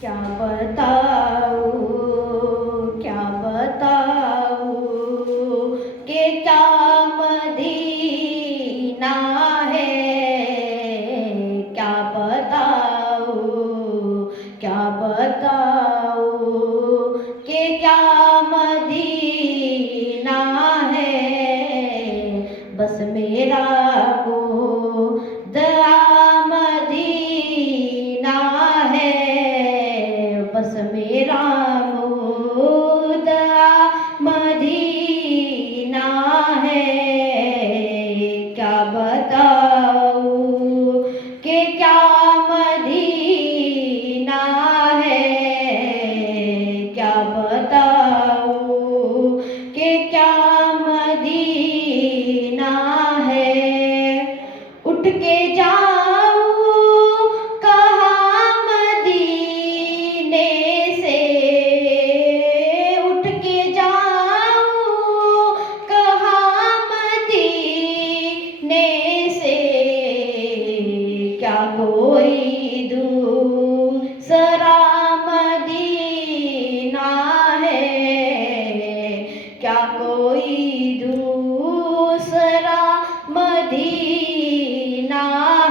क्या बताऊँ क्या बताऊँ कि क्या मदीना है। क्या बताऊँ क्या बताऊँ कि क्या मदीना है। बस मेरा मुद्दा मदीना है। बस मेरा मुद्दा मदीना है। क्या बताऊँ कि क्या मदीना है। क्या बताऊँ कि क्या मदीना है। उठ के जाऊँ कहाँ मदीने से। उठ के जाऊँ कहाँ मदीने से। क्या कोई दूसरा मदीना है। क्या कोई दूसरा मदीना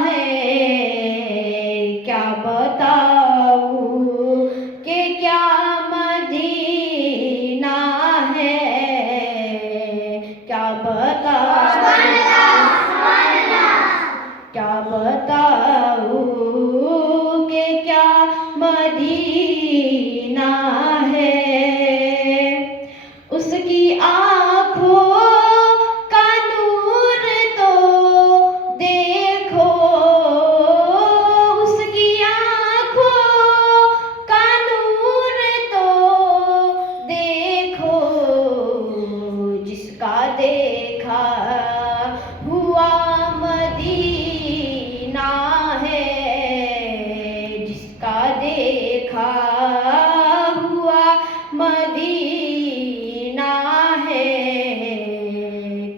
है। क्या बताऊँ कि क्या मदीना है। क्या बताऊँ क्या बताऊँ कि क्या मदीना है। उसकी आँखों का नूर तो देखो। उसकी आँखों का नूर तो देखो। जिसका देखा हुआ मदीना है। जिसका देखा हुआ मदीना है।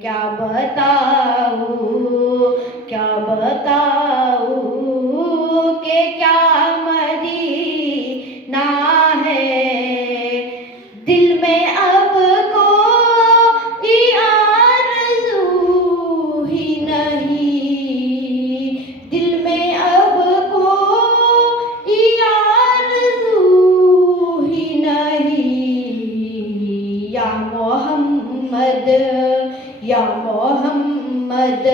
क्या बताऊँ क्या बताऊँ कि क्या मदीना है। दिल में अब कोई आरज़ू ही नहीं। दिल में अब कोई आरज़ू ही नहीं। या मोहम्मद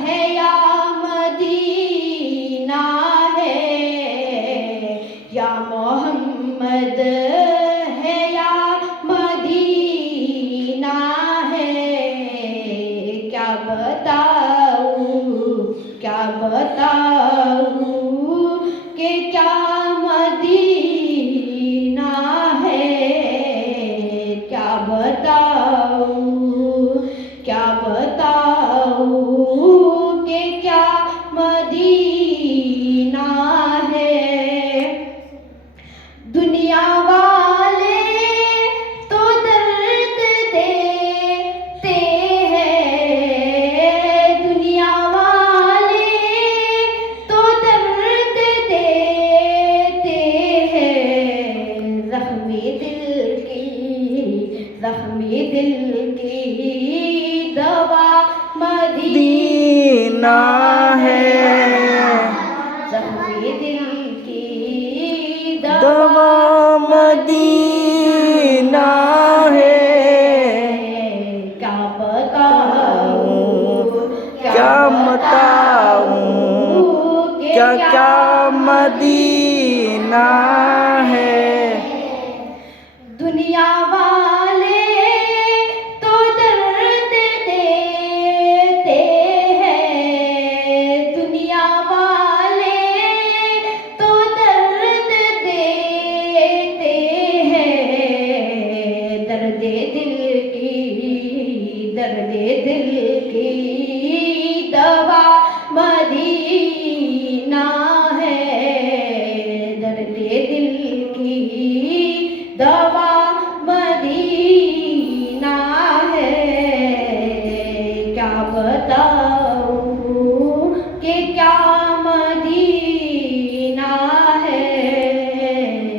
है या मदीना है। या मोहम्मद है या मदीना है। क्या बताऊँ कि क्या मदीना है। क्या बताऊँ कि क्या मदीना है। दुनिया वाले तो दर्द देते हैं। दुनिया वाले तो दर्द देते हैं। जख्मी दिल की दवा मदीना है। जख्मी दिल की दवा मदीना है। क्या बताऊँ क्या बताऊँ क्या क्या मदीना है। दुनिया